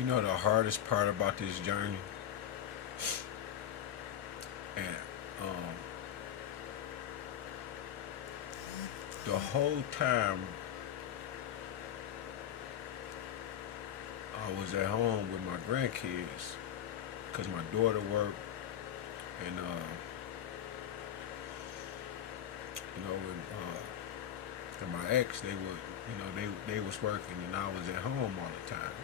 You know the hardest part about this journey, and um, the whole time I was at home with my grandkids, cause my daughter worked, and and my ex, they was working, and I was at home all the time,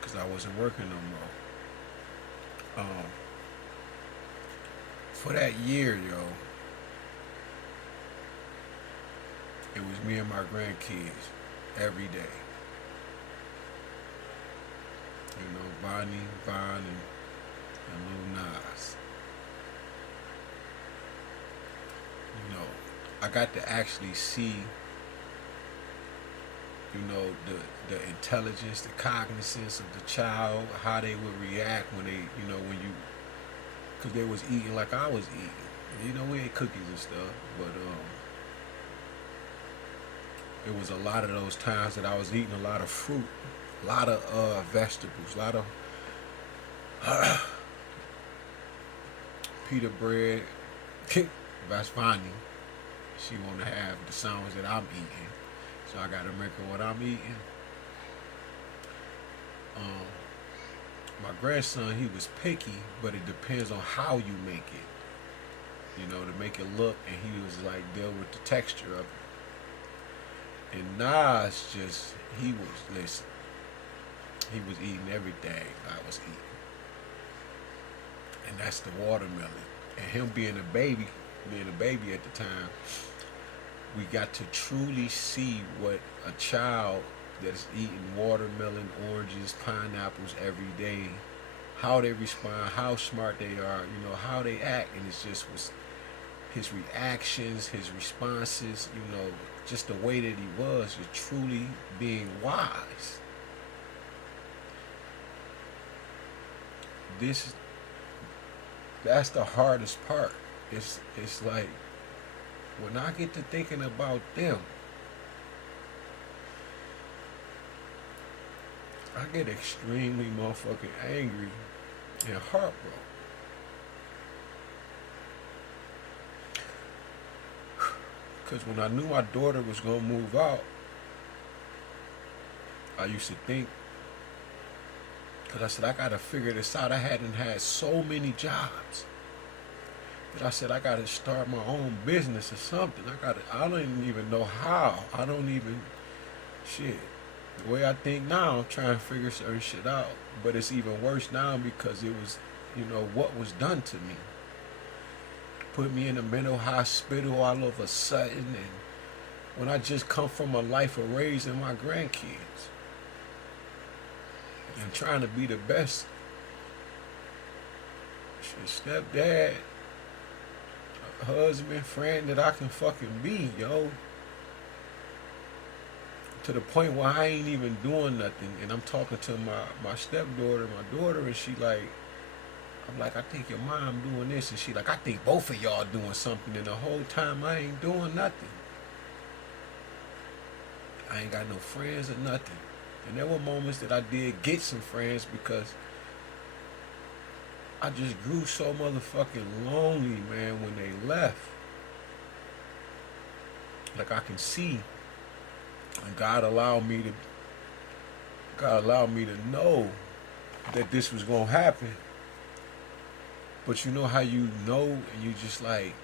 cause I wasn't working no more. For that year, it was me and my grandkids every day. Bonnie, Vaughn, and Lil Nas. I got to actually see, the intelligence, the cognizance of the child, how they would react when because they was eating like I was eating. We ate cookies and stuff, but it was a lot of those times that I was eating a lot of fruit, a lot of vegetables, a lot of pita bread. That's funny. She want to have the sounds that I'm eating, so I got to make her what I'm eating. My grandson, he was picky, but it depends on how you make it. To make it look, and he was like deal with the texture of it. And Nas he was listen. He was eating everything I was eating, and that's the watermelon. And him being a baby at the time, we got to truly see what a child that's eating watermelon, oranges, pineapples every day, how they respond, how smart they are, how they act. And it's just was his reactions, his responses, just the way that he was truly being wise. That's the hardest part. It's like when I get to thinking about them, I get extremely motherfucking angry and heartbroken. Because when I knew my daughter was going to move out, I used to think, because I said, I got to figure this out. I hadn't had so many jobs that I said, I got to start my own business or something. I don't even know how. I don't even, shit. The way I think now, I'm trying to figure certain shit out. But it's even worse now because it was, what was done to me. Put me in a mental hospital all of a sudden. And when I just come from a life of raising my grandkids and trying to be the best stepdad, husband, friend that I can fucking be, to the point where I ain't even doing nothing, and I'm talking to my stepdaughter, my daughter, and she like, I'm like, I think your mom doing this, and she like, I think both of y'all doing something, and the whole time I ain't doing nothing. I ain't got no friends or nothing. And there were moments that I did get some friends because I just grew so motherfucking lonely, man, when they left. Like I can see, and God allowed me to know that this was gonna happen. But you know how you know, and you just like,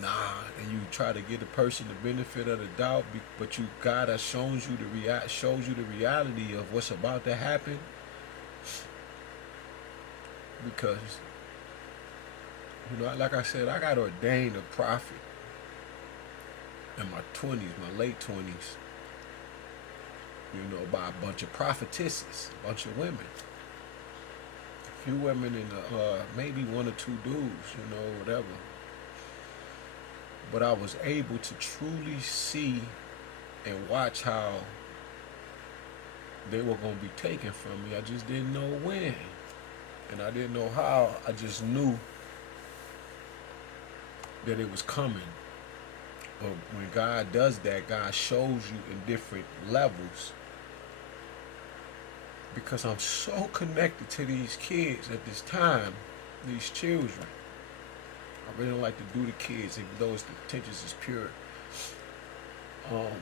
nah, and you try to give the person the benefit of the doubt, but God has shows you the reality of what's about to happen. Because, like I said, I got ordained a prophet in my 20s, my late 20s, by a bunch of prophetesses, a bunch of women. A few women and maybe one or two dudes, whatever. But I was able to truly see and watch how they were going to be taken from me. I just didn't know when. And I didn't know how. I just knew that it was coming. But when God does that, God shows you in different levels because I'm so connected to these kids at this time, these children. I really don't like to do the kids, even though the intentions is pure. Um,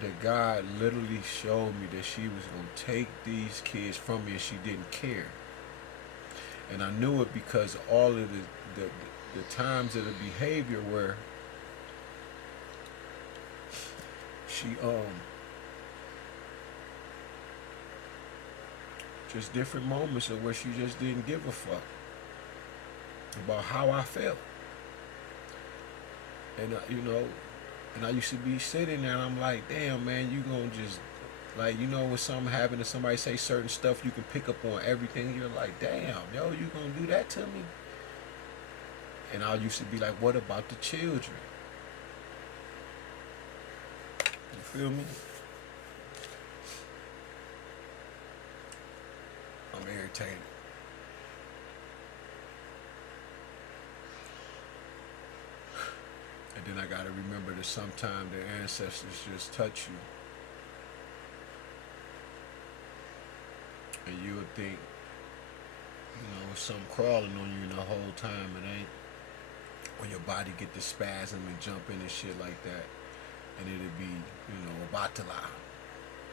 that God literally showed me that she was gonna take these kids from me, and she didn't care. And I knew it because all of the times of the behavior where she just different moments of where she just didn't give a fuck about how I felt. And and I used to be sitting there and I'm like, damn man, you gonna just like, when something happened and somebody say certain stuff, you can pick up on everything. You're like, damn, yo, you gonna do that to me? And I used to be like, what about the children? You feel me? I'm irritated. And then I gotta remember that sometimes their ancestors just touch you. And you would think, something crawling on you the whole time. It ain't. When your body get the spasm and jump in and shit like that. And it'd be, Obatala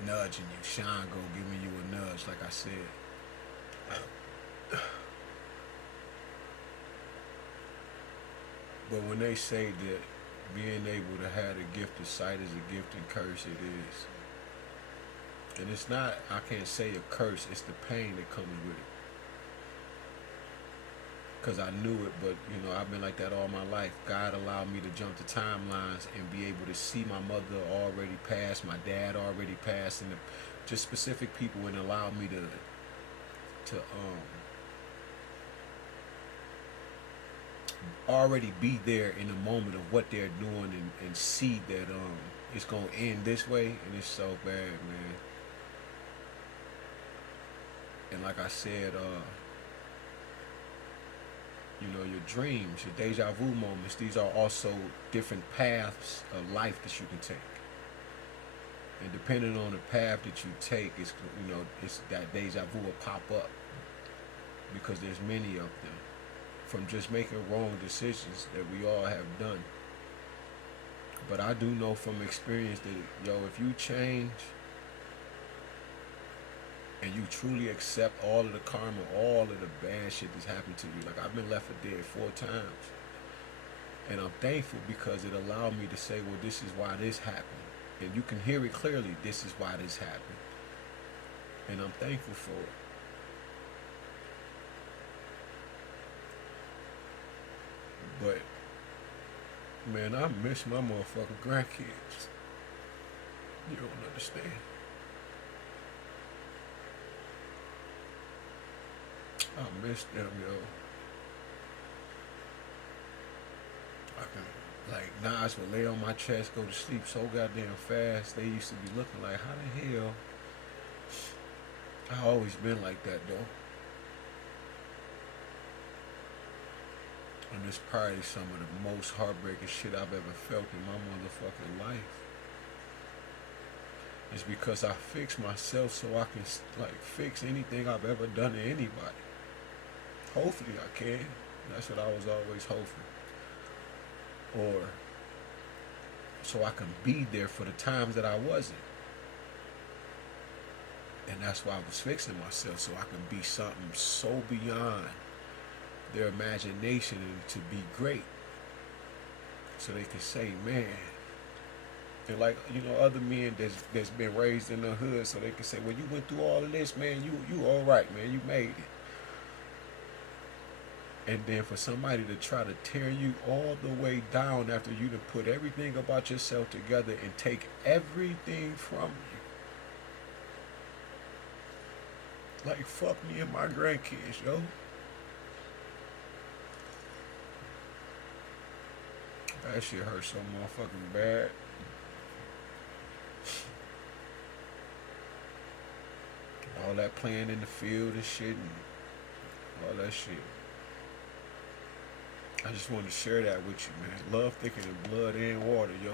nudging you. Shango giving you a nudge, like I said. But when they say that being able to have the gift of sight is a gift and curse, it is. And it's not, I can't say a curse, it's the pain that comes with it. Because I knew it, but I've been like that all my life. God allowed me to jump the timelines and be able to see my mother already passed, my dad already passed, and just specific people, and allow me to already be there in the moment of what they're doing, and see that it's gonna end this way, and it's so bad, man. And like I said, your dreams, your deja vu moments, these are also different paths of life that you can take. And depending on the path that you take, it's that deja vu will pop up, because there's many of them, from just making wrong decisions that we all have done. But I do know from experience that, if you change and you truly accept all of the karma, all of the bad shit that's happened to you. Like, I've been left for dead 4 times. And I'm thankful because it allowed me to say, well, this is why this happened. And you can hear it clearly, this is why this happened. And I'm thankful for it. But, man, I miss my motherfucking grandkids. You don't understand. I miss them, yo. I can, like, Nas would lay on my chest, go to sleep so goddamn fast. They used to be looking like, how the hell? I always been like that, though. And it's probably some of the most heartbreaking shit I've ever felt in my motherfucking life. It's because I fix myself so I can, like, fix anything I've ever done to anybody. Hopefully I can. That's what I was always hoping. Or so I can be there for the times that I wasn't. And that's why I was fixing myself, so I can be something so beyond their imagination and to be great. So they can say, man. And like, other men that's been raised in the hood, so they can say, well, you went through all of this, man, you all right, man, you made it. And then for somebody to try to tear you all the way down after you to put everything about yourself together and take everything from you. Like, fuck me and my grandkids, yo. That shit hurts so motherfucking bad. All that playing in the field and shit and all that shit. I just wanted to share that with you, man. Love thicker than blood and water, yo.